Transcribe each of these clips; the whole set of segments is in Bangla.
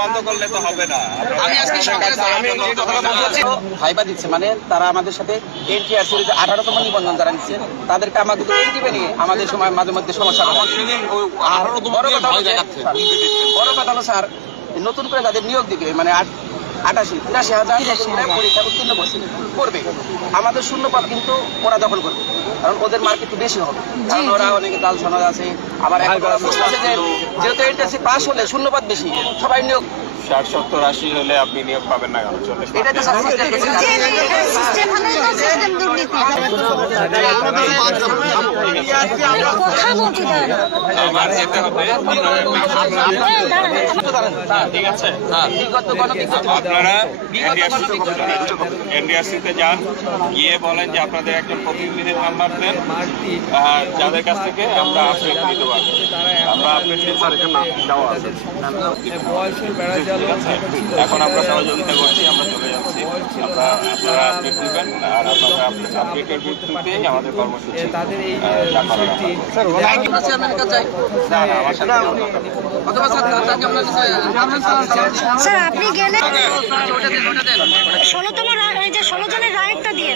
বন্ধ করলে তো হবে না। আমি আজকে সকালে ভাইবা দিচ্ছে, মানে তারা আমাদের সাথে এনটিআরসির 18তম নিবন্ধন যারা নিচ্ছে তাদেরকে আমাদের দিবে নিয়ে আমাদের সময় মাঝে মধ্যে সমস্যা হয়। বড় কথা হলো স্যার, নতুন করে তাদের নিয়োগ দিবে, মানে 88-83,000 পরীক্ষা উত্তীর্ণ করবে। আমাদের শূন্যপদ কিন্তু ওরা দখল করবে, কারণ ওদের মার্ক একটু বেশি হবে, কারণ ওরা অনেকে দাল সনদ আছে। আবার যেহেতু এনটিআরসি পাস হলে শূন্যপদ বেশি, সবাই নিয়োগ 60-70-80 হলে আপনি নিয়োগ পাবেন না, কারণ 40 এটা তো ঠিক আছে। আপনারা এনডিআরসিতে যান, গিয়ে বলেন যে আপনাদের একজন প্রতিনিধির নাম্বার দেন, যাদের কাছ থেকে আমরা আপডেট নিতে পারবো। আমরা আপডেট দেওয়া আছে। এখন আমরা সহযোগিতা করছি, আমরা চলে যাচ্ছি। আপনারা আপডেট দিবেন, আর আপনারা আপডেটের ভিত্তিতেই আমাদের কর্মসূচি স্যার আপনি গেলে 16 জনের রায়টা দিয়ে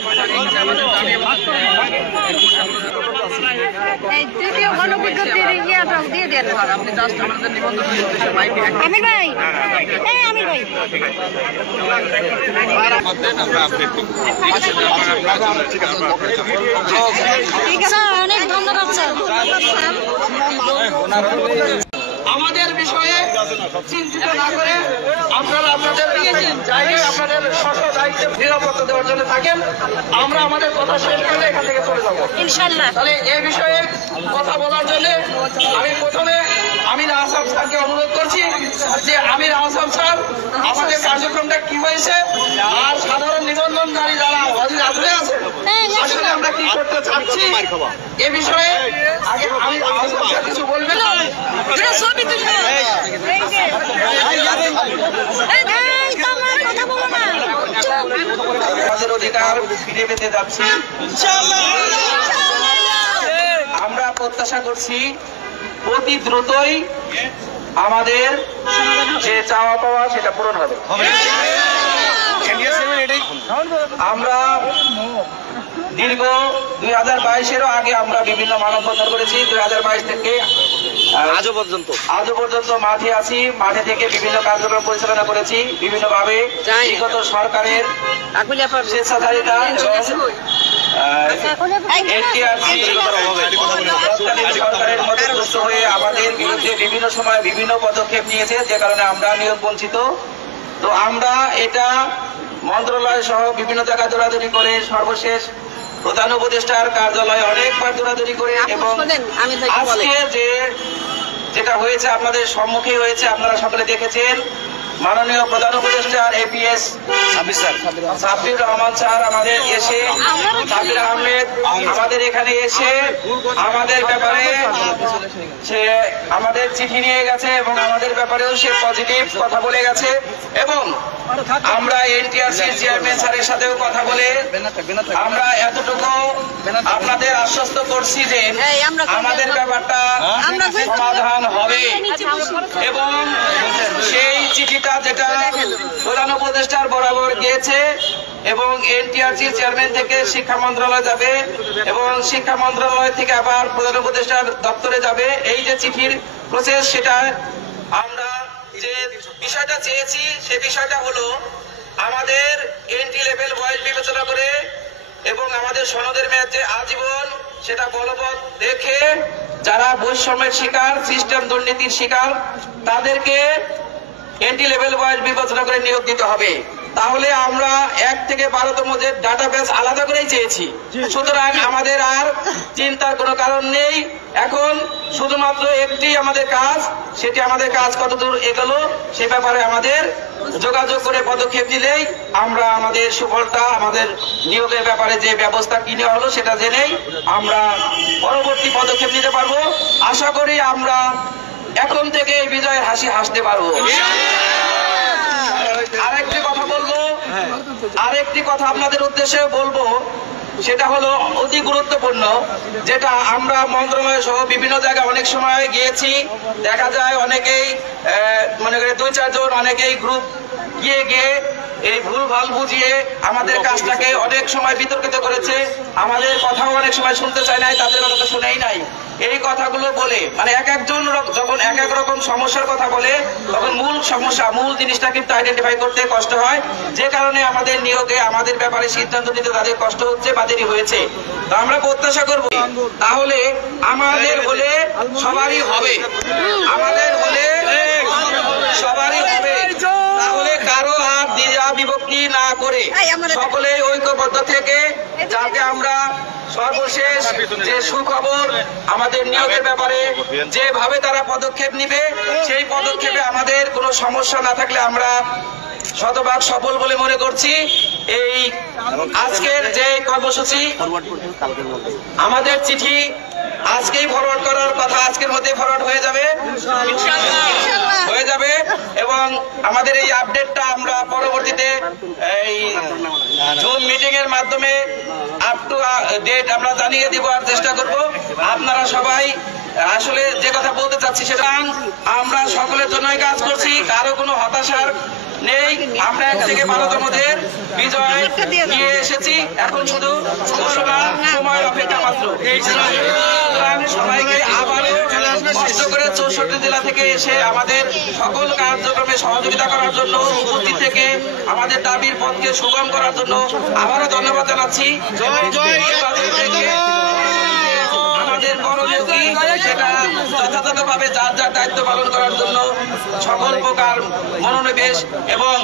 তৃতীয় গণবিজ্ঞপ্তির ইয়েটাও দিয়ে দেন। আমির ভাই, আমির ভাই অনেক ধন্যবাদ স্যার। আমাদের বিষয়ে চিন্তিত না করে আপনারা আপনাদের জায়গায় আপনাদের স্ব দায়িত্বে নিরাপত্তা দেওয়ার জন্য থাকেন। আমরা আমাদের কথা শেষ করে এখান থেকে চলে যাবো ইনশাআল্লাহ। তাহলে এই বিষয়ে কথা বলার জন্য আমি প্রথমে আমির আহসান স্যারকে অনুরোধ করছি যে আমির আহসান স্যার আমাদের কার্যক্রমটা কি হয়েছে আর সাধারণ নিবন্ধনকারী যারা আগ্রহে আছে আসলে আমরা কি করতে চাচ্ছি এ বিষয়ে আগে আমির আহসান স্যার কিছু বলবেন। আমাদের অধিকার ফিরে পেতে যাচ্ছি। আমরা প্রত্যাশা করছি অতি দ্রুতই আমাদের যে চাওয়া পাওয়া সেটা পূরণ হবে। আমরা দীর্ঘ 2022-এরও আগে আমরা বিভিন্ন মানববন্ধন করেছি। 2022 থেকে আজও পর্যন্ত মাঠে আছি, মাঠে থেকে বিভিন্ন কার্যক্রম পরিচালনা করেছি বিভিন্নভাবে। বিগত সরকারের স্বেচ্ছাচারিতা সরকারের মধ্যস্থ হয়ে আমাদের বিরুদ্ধে বিভিন্ন সময় বিভিন্ন পদক্ষেপ নিয়েছে, যে কারণে আমরা নিয়োগ বঞ্চিত। তো আমরা এটা মন্ত্রণালয় সহ বিভিন্ন জায়গায় দৌড়াদৌড়ি করে সর্বশেষ প্রধান উপদেষ্টার কার্যালয়ে অনেকবার দৌড়াদৌড়ি করে, এবং আজকে যেটা হয়েছে আপনাদের সম্মুখে হয়েছে, আপনারা সকলে দেখেছেন। মাননীয় প্রধান উপদেষ্টার এপিএস সাব্বির রহমান স্যার আমাদের এসে, সাব্বির আহমেদ আমাদের এখানে এসে আমাদের ব্যাপারে সে আমাদের চিঠি নিয়ে গেছে এবং আমাদের ব্যাপারেও সে পজিটিভ কথা বলে গেছে। এবং আমরা এনটিআরসি চেয়ারম্যান স্যারের সাথেও কথা বলে আমরা এতটুকু আপনাদের আশ্বস্ত করছি যে আমাদের ব্যাপারটা সমাধান হবে। এবং সেই চিঠিটা যেটা প্রধান উপদেষ্টার বরাবর গিয়েছে এবং এনটিআরসি চেয়ারম্যান থেকে শিক্ষা মন্ত্রণালয় যাবে এবং শিক্ষা মন্ত্রণালয় থেকে আবার প্রধান উপদেষ্টার দপ্তরে যাবে, এই যে চিঠির প্রসেস, সেটা আমরা যে বিষয়টা চেয়েছি সে বিষয়টা হলো আমাদের এন্ট্রি লেভেল বয়স বিবেচনা করে এবং আমাদের সনদের মেয়াদ যে আজীবন সেটা বলবৎ দেখে যারা বৈষম্যের শিকার, সিস্টেম দুর্নীতির শিকার, তাদেরকে এন্ট্রি লেভেল বয়স বিবেচনা করে নিয়োগ দিতে হবে। তাহলে আমরা 1 থেকে 12তম যে ডাটাবেস আলাদা করেই চেয়েছি। সুতরাং আমাদের আর চিন্তার কোনো কারণ নেই। এখন শুধুমাত্র একটি আমাদের কাজ, সেটি আমাদের কাজ কতদূর এগোলো সে ব্যাপারে আমাদের যোগাযোগ করে পদক্ষেপ দিলেই আমরা আমাদের সুফলটা, আমাদের নিয়োগের ব্যাপারে যে ব্যবস্থা কি নেওয়া হলো সেটা জেনেই আমরা পরবর্তী পদক্ষেপ নিতে পারবো। আশা করি আমরা এখন থেকে বিজয়ের হাসি হাসতে পারবো। আরেকটি কথা আপনাদের উদ্দেশ্যে বলবো সেটা হলো অতি গুরুত্বপূর্ণ, যেটা আমরা মন্ত্রণালয় সহ বিভিন্ন জায়গায় অনেক সময় গিয়েছি, দেখা যায় অনেকেই মনে করে 2-4 জন অনেকেই গ্রুপ গিয়ে এই ভুল ভাল বুঝিয়ে আমাদের কাজটাকে অনেক সময় বিতর্কিত করেছে, আমাদের কথাও অনেক সময় শুনতে চায় নাই, তাদের কথা তো শুনেই নাই। এই কথাগুলো বলে মানে এক একজন যখন এক এক রকম সমস্যার কথা বলে তখন মূল সমস্যা মূল জিনিসটা কিন্তু আইডেন্টিফাই করতে কষ্ট হয়, যে কারণে আমাদের নিয়োগে আমাদের ব্যাপারে সিদ্ধান্ত নিতে তাদের কষ্ট হচ্ছে বা দেরি হয়েছে। তো আমরা প্রত্যাশা করব তাহলে আমাদের হলে সবারই হবে, আমাদের হলে সবারই হবে, তাহলে কারো আর দ্বিধা বিভক্তি না করে সকলে ঐক্যবদ্ধ থেকে যাতে আমরা সর্বশেষ যে সুখবর আমাদের নিয়োগের ব্যাপারে যেভাবে তারা পদক্ষেপ নিবে সেই পদক্ষেপে আমাদের কোনো সমস্যা না থাকলে আমরা শতভাগ সফল বলে মনে করছি। এই আজকের যে কর্মসূচি আমাদের চিঠি আজকেই ফরওয়ার্ড করার কথা, আজকের মধ্যে ফরওয়ার্ড হয়ে যাবে এবং আমাদের এই আপডেটটা আমরা পরবর্তীতে এই জুম মিটিং এর মাধ্যমে আপ টু ডেট আমরা জানিয়ে দিব আর চেষ্টা করব। আপনারা সবাই আসলে যে কথা বলতে চাচ্ছি সেটা আমরা সকলের জন্যই কাজ করছি, কারো কোনো হতাশার নেই। আমরা 1 থেকে 12তমদের বিজয় নিয়ে এসেছি, এখন শুধু সময়ের অপেক্ষা মাত্র। সবাইকে আবারও কষ্ট করে 64 জেলা থেকে এসে আমাদের সকল কার্যক্রমে সহযোগিতা করার জন্য, উপস্থিত থেকে আমাদের দাবির পথকে সুগম করার জন্য আবারও ধন্যবাদ জানাচ্ছি। আমাদের করণীয় সেটা যথাযথভাবে যার যার দায়িত্ব পালন করার জন্য সকল প্রকার মনোনিবেশ এবং